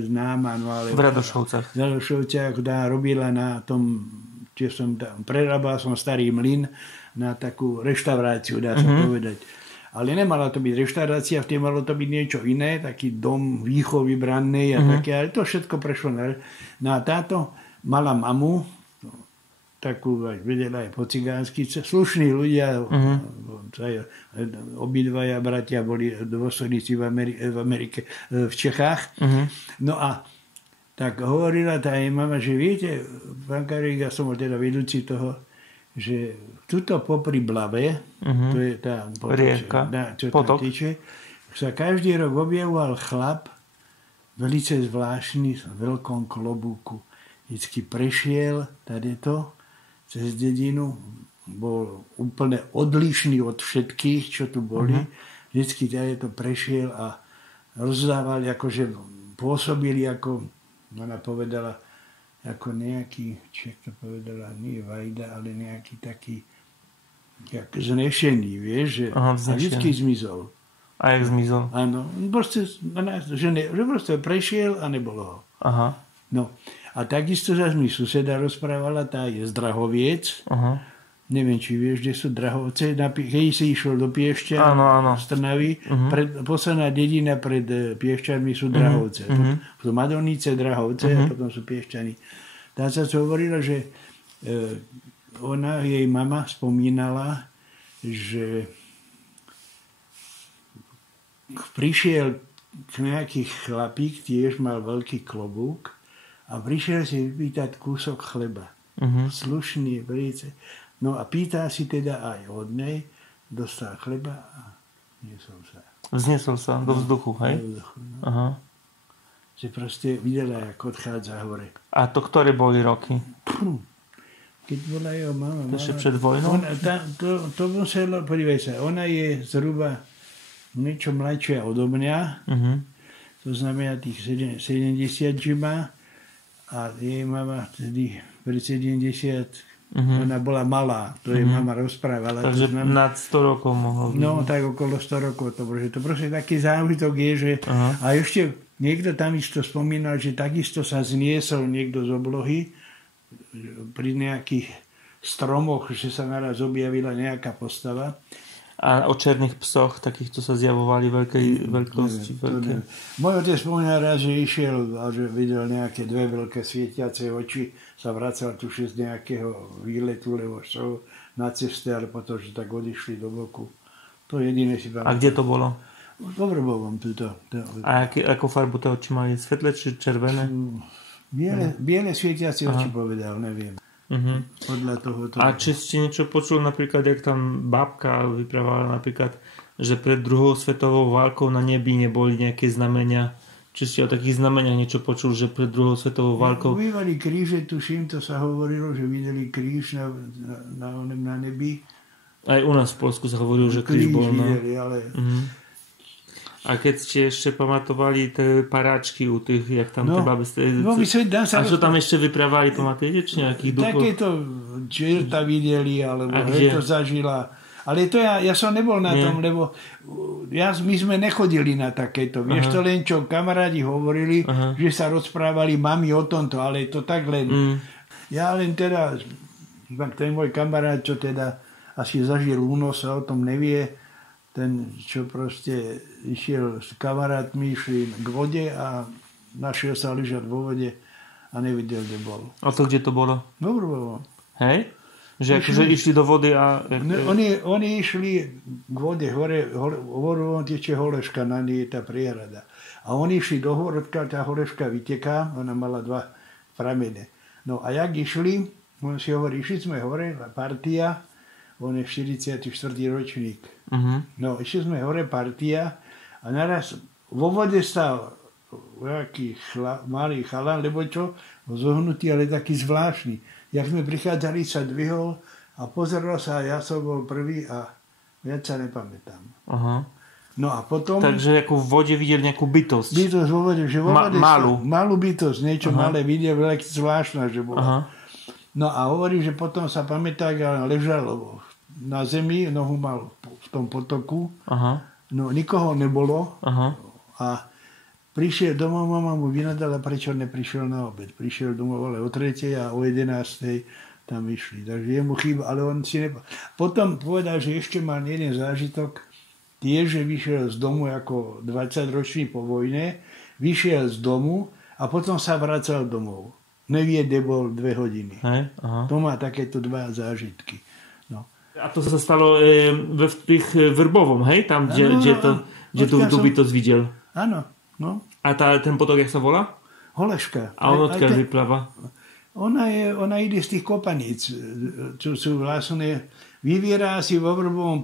známa, no ale... V Radošovcach. V Radošovciach, robila na tom, prerábal som starý mlyn na takú reštauráciu, dá sa povedať. Ale nemala to byť reštaurácia, v tej malo to byť niečo iné, taký dom výchovy brannej a také, ale to všetko prešlo na táto mala mamu, takú vedela aj po cigánsky, slušní ľudia, obidvaja bratia boli dôstojníci v Amerike, v Čechách. No a tak hovorila tá jej mama, že viete, pán Karík, ja som bol teda vedúci toho, že tuto popri Blave, to je tá rieka, čo tam týče, sa každý rok objavoval chlap, velice zvláštny, v veľkom klobúku. Vždycky prešiel tadeto cez dedinu, bol úplne odlišný od všetkých, čo tu boli. Vždycky tadeto prešiel a rozdávali, akože pôsobili ako, ona povedala, ako nejaký, čo to povedala, nie Vajda, ale nejaký taký znešený, vieš, že a vždycky zmizol. A jak zmizol? Áno, proste, že proste prešiel a nebolo ho. Aha. No, a takisto zase mi suseda rozprávala, tá je z Drahoviec. Neviem, či vieš, kde sú Drahovce. Keď si išiel do Piešťa, z Trnavy, posledná dedina pred Piešťanmi sú Drahovce. Sú Madonice, Drahovce a potom sú Piešťany. Tá sa hovorila, že ona, jej mama spomínala, že prišiel nejaký chlapík, tiež mal veľký klobúk a prišiel si vypýtať kúsok chleba. Slušný, velice. No a pýta si teda aj od nej, dostal chleba a vzniesol sa do vzduchu, hej? Do vzduchu, no. Aha. Že proste videla, ako odchádza hore. A to ktoré boli roky? Keď bola jeho mama. To ešte pred vojnou? To muselo, podívej sa, ona je zhruba niečo mladšia odo mňa, to znamená tých 70 má a jej mama tedy pri 70 ona bola malá, to jej mama rozprávala. Takže nad 100 rokov mohlo byť. No, tak okolo 100 rokov to bolo. To proste taký zážitok je, že... A ešte niekto tam isto spomínal, že takisto sa zniesol niekto z oblohy pri nejakých stromoch, že sa naraz objavila nejaká postava. A o černých psoch, takýchto sa zjavovali veľkosti. Môj otec spomínal raz, že išiel a že videl nejaké dve veľké svietiace oči, sa vracal tu z nejakého výletu, lebo šol na ceste, ale potom, že tak odišli do boku. To jediné si pamätám. A kde to bolo? V Vrbovом tuto. A akú farbu to oči mali? Svetlé či červené? Biele svietiace oči povedal, neviem. Podľa tohoto. A či ste niečo počul napríklad, jak tam babka vyprávala napríklad, že pred druhou svetovou válkou na nebi neboli nejaké znamenia? Či ste o takých znameniach niečo počul, že pred druhou svetovou válkou? Bývali kríže, tuším, to sa hovorilo, že videli kríž na nebi. Aj u nás v Poľsku sa hovorilo, že kríž bol. Videli, ale... A keď ste ešte pamatovali tie paráčky u tých, jak tam tie baby... A čo tam ešte vyprávali, pamatujete? Či nejakých duchov? Takéto čerta videli, alebo to zažila. Ale to ja som nebol na tom, lebo my sme nechodili na takéto. Vieš to len, čo kamarádi hovorili, že sa rozprávali mami o tomto, ale to tak len. Ja len teda, ten môj kamarát, čo teda asi zažil únos, sa o tom nevie, ten, čo proste išiel s kamarátmi, išli k vode a našiel sa ležať vo vode a nevidel, kde bol. A to kde to bolo? No, Vrbovom. Hej? Že akože išli do vody a... Oni išli k vode, hore teče Holeška, na nej je tá priehrada. A oni išli do hor, odkiaľ tá Holeška vyteká, ona mala dva pramene. No a jak išli, on si hovorí, išli sme hore, partia, on je 44. ročník. No, išli sme hore, partia a naraz vo vode stal nejaký malý chalan, lebo čo, zohnutý, ale taký zvláštny. Jak sme prichádzali, sa dvihol a pozeral sa, ja som bol prvý a viac sa nepamätám. No a potom... Takže ako v vode videl nejakú bytosť. Bytosť vo vode, že vo vode... Malú bytosť, niečo malé videl, veľmi zvláštna, že bola. No a hovorí, že potom sa pamätá, že ležal na zemi, nohu mal v tom potoku. No nikoho nebolo. A Prišiel domov, mama mu vynadala, prečo neprišiel na obed. Prišiel domov ale o 3. a o 11. tam išli. Takže jemu chýba, ale on si Potom povedal, že ešte mal jeden zážitok, tiež, že vyšiel z domu ako 20-ročný po vojne, vyšiel z domu a potom sa vracal domov. Nevie, kde bol 2 hodiny. To má takéto 2 zážitky. No. A to sa stalo v Vrbovom, hej? Tam, kde tú bytosť videl. Áno. No. A ten potok, jak sa volá? Holeška. A on odkiaľ vypláva? Ona ide z tých kopaníc, čo sú vlastne, vyviera si vo Vrbovom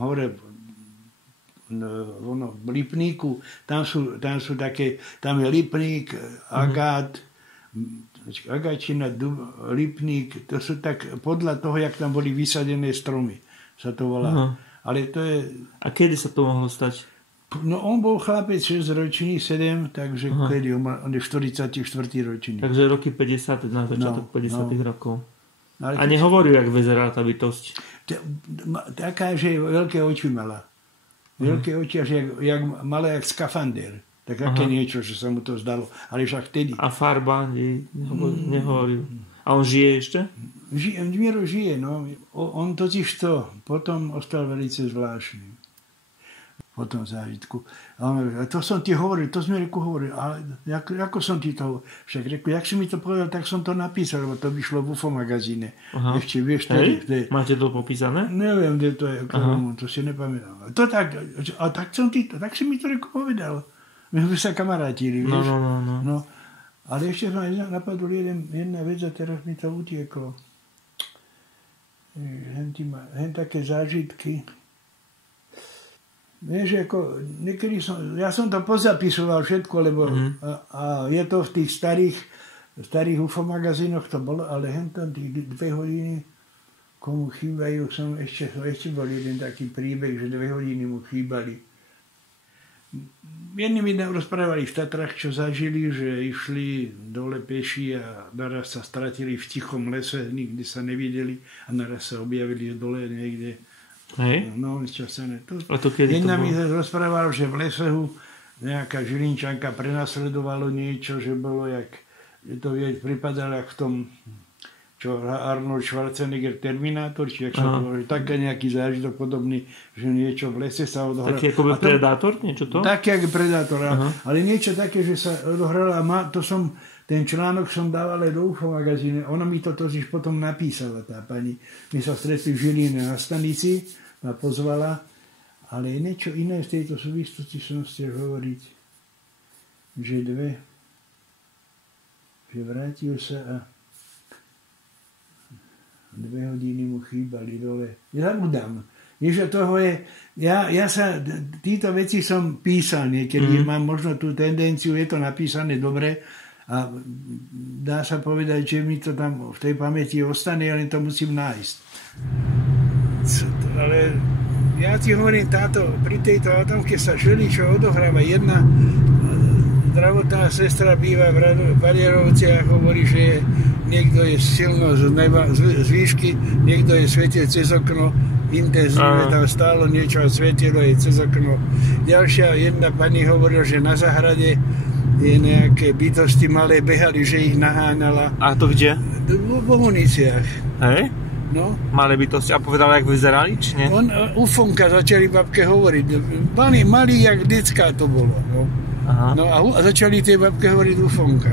hore v Lipníku, tam sú také, tam je Lipník, Agát, Agačina, Lipník, to sú tak podľa toho, jak tam boli vysadené stromy, sa to volá. Ale to je... A kedy sa to mohlo stať? No on bol chlapec 6-ročný, 7, takže kedy on je 44. ročný. Takže roky 50, na začiatok 50 rokov. A nehovoril, jak vyzerá tá bytosť? Taká, že veľké oči mala. Veľké oči, až malé jak skafander. Také niečo, že sa mu to zdalo. Ale však vtedy. A farba? Nehovoril. A on žije ešte? Miro žije, no. On totiž to potom ostal veľmi zvláštny. Po tom zážitku. A to som ti hovoril, to sme hovorili, ale ako som ti to však reku, jak si mi to povedal, tak som to napísal, lebo to vyšlo v UFO magazíne. Ešte, vieš, máte to popísané? Neviem, kde to je, to si nepamätám. To tak, a tak si mi to povedal. My sme sa kamarátili, vieš. No. Ale ešte ma napadol jedna vec a teraz mi to utieklo. Hen také zážitky. Vieš, ako niekedy ja som to pozapisoval všetko, lebo a je to v tých starých UFO magazínoch to bolo, ale hentam tých 2 hodiny komu chýbajú, ešte bol jeden taký príbeh, že 2 hodiny mu chýbali. Jedni mi rozprávali v Tatrách, čo zažili, že išli dole peši a naraz sa stratili v tichom lese, nikdy sa nevideli a naraz sa objavili dole niekde. Hej? No, čo sa ne... Jedna mi rozprával, že v Lesehu nejaká Žilinčanka prenasledovalo niečo, že bolo že to pripadalo jak v tom, čo Arnold Schwarzenegger Terminátor, či jak sa to volá, taký nejaký zážitok podobný, že niečo v lese sa odohralo. Taký ako Predátor, niečo to? Taký ako Predátor, ale niečo také, že sa odohralo a ten článok som dával aj do UFO magazíne. Ona mi to totiž potom napísala, tá pani. My sa stretli v Žiline na stanici, ma pozvala, ale niečo iné v tejto súvislosti som chcel hovoriť, že vrátil sa a 2 hodiny mu chýbali dole. Zabudám. Vieš, toho je, ja sa, títo veci som písal niekedy, mám možno tú tendenciu, je to napísané dobre a dá sa povedať, že mi to tam v tej pamäti ostane, ale to musím nájsť. Ale ja ti hovorím, pri tejto atomke sa všeličo odohráva. Jedna zdravotná sestra býva v Balierovci a hovorí, že niekto je silno z výšky, niekto je svietil cez okno, intenzívne tam stálo niečo a svietilo je cez okno. Ďalšia jedna pani hovorila, že na záhrade je nejaké bytosti malé behali, že ich naháňala. A to kde? V Bohuniciach. Hej? No. Malé bytosti. A povedala, jak vyzerali, či nie? Ufonka začali babke hovoriť. Malý jak decká to bolo. No. No a začali tie babke hovoriť ufonka.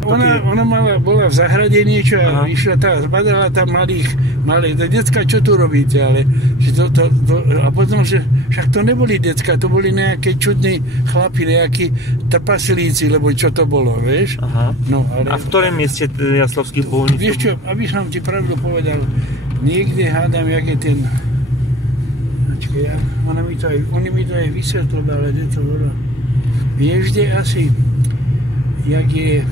Ona bola v zahrade niečo a išla zbadala tam malé decka, čo tu robíte, ale že a potom, že však to neboli decka, to boli nejaké čudní chlapi, nejakí trpaslíci, lebo čo to bolo, vieš? No, ale... A v ktorom mieste Jaslovských Bohunic? Vieš čo, aby som ti pravdu povedal, niekde hádam, jak je ten... Oni mi to aj vysvetľovali, ale kde to bolo? Vieš, kde asi, jak je...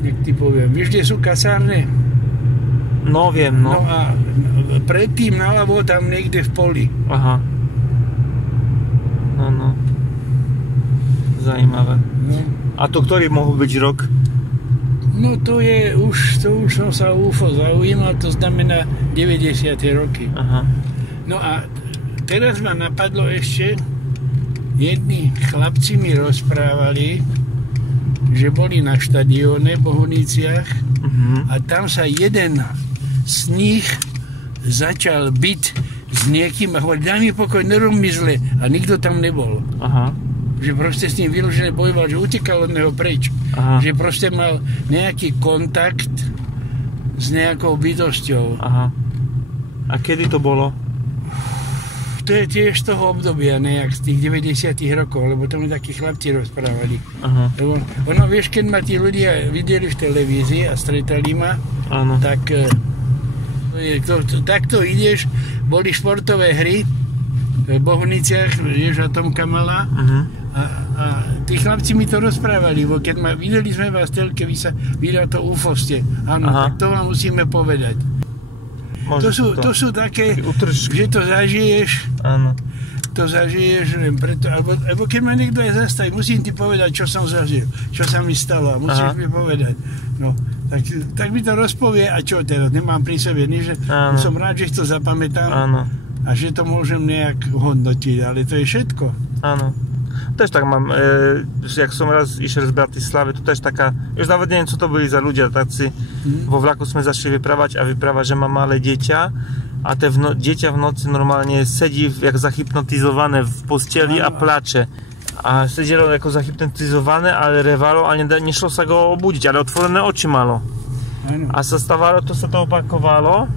Jak ti poviem, vieš, kde sú kasárne? No, viem, no. No a predtým naľavo tam niekde v poli. Aha. No. Zajímavé. No. A to ktorý mohol byť rok? No to už som sa UFO zaujímal, to znamená 90. roky. Aha. No a teraz ma napadlo ešte, jedni chlapci mi rozprávali, že boli na štadióne v Bohuniciach a tam sa jeden z nich začal byť s niekým a hovorí, daj mi pokoj, nerob mi zle. A nikto tam nebol. Aha. Že proste s ním vyložené bojoval, že utekal od neho preč. Aha. Že proste mal nejaký kontakt s nejakou bytosťou. Aha. A kedy to bolo? To je tiež z toho obdobia nejak, z tých 90 rokov, lebo to mi takí chlapci rozprávali. Aha. Lebo ono, vieš, keď ma tí ľudia videli v televízii a stretali ma, áno. Tak takto ideš, boli športové hry v Bohuniciach, vieš, Atomka mala, a tí chlapci mi to rozprávali, bo keď ma videli sme vás v telke, videl to UFO ste. Áno, tak to vám musíme povedať. To sú také, že to zažiješ, áno. To zažiješ, neviem, preto, alebo keď ma niekto aj zastaví, musím ti povedať, čo som zažil, čo sa mi stalo, a musíš mi povedať. No, tak mi to rozpovie, a čo teraz, nemám pri sebe nič, že som rád, že to zapamätám, áno. A že to môžem nejak hodnotiť, ale to je všetko. Áno. Tež tak mám, jak som raz išiel z Bratislavy, to tež taká, už nawet neviem, co to boli za ľudia, tak si vo vlaku sme začali vyprávať, že má malé dieťa a te dieťa v noci normálne sedí jak zahypnotizované v posteli a plače. A sedelo ako zahypnotizované, ale revalo a nešlo sa go obudiť, ale otvorené oči malo. A sa stávalo, to sa to opakovalo.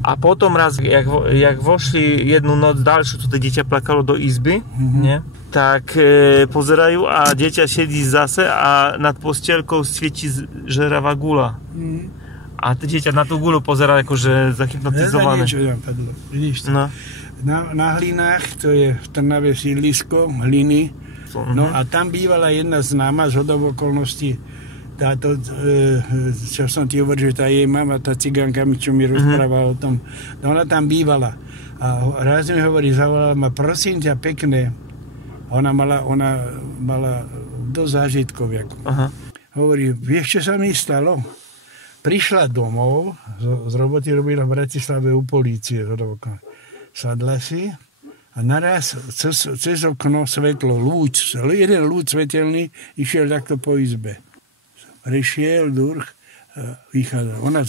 A potom raz, jak vošli jednu noc ďalšiu, to dieťa plakalo do izby, nie? Tak pozerajú a dieťa sedí zase a nad postielkou svieti žeravá gula. A to dieťa na tú gulu pozerá akože zahypnotizované. Niečo tam padlo, vidíš to? No. Na Hlinách, to je v Trnave sídlisko, Hliny, no a tam bývala jedna známa z hodov okolností, táto, čo som ti hovoril, že tá jej mama, tá cigánka, čo mi rozprávala o tom, no ona tam bývala. A raz mi hovorí, zavolala ma, prosím ťa pekne, ona mala dosť zážitkov. Hovorí, vieš, čo sa mi stalo? Prišla domov, z roboty robila v Bratislave u polície, sadla si a naraz cez okno svetlo, jeden lúč svetelný išiel takto po izbe. Prešiel durch, vychádzal. Ona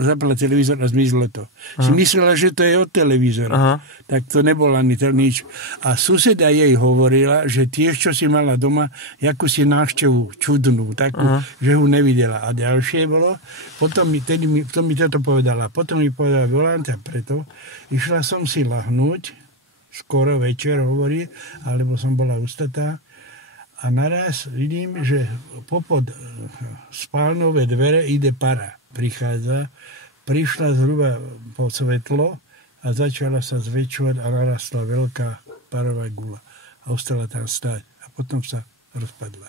zapla televízor a zmizlo to. Si myslela, že to je od televízora. Tak to nebolo ani nič. A suseda jej hovorila, že tiež, čo si mala doma, jakú si návštevu čudnú, takú, že ho nevidela. A ďalšie bolo, potom mi toto povedala. Potom mi povedala, volám ťa preto, išla som si lahnúť, skoro večer hovorí, alebo som bola ustatá, a naraz vidím, že popod spálňové dvere ide para. Prišla zhruba po svetlo a začala sa zväčšovať a narastla veľká parová gula. A ostala tam stáť. A potom sa rozpadla.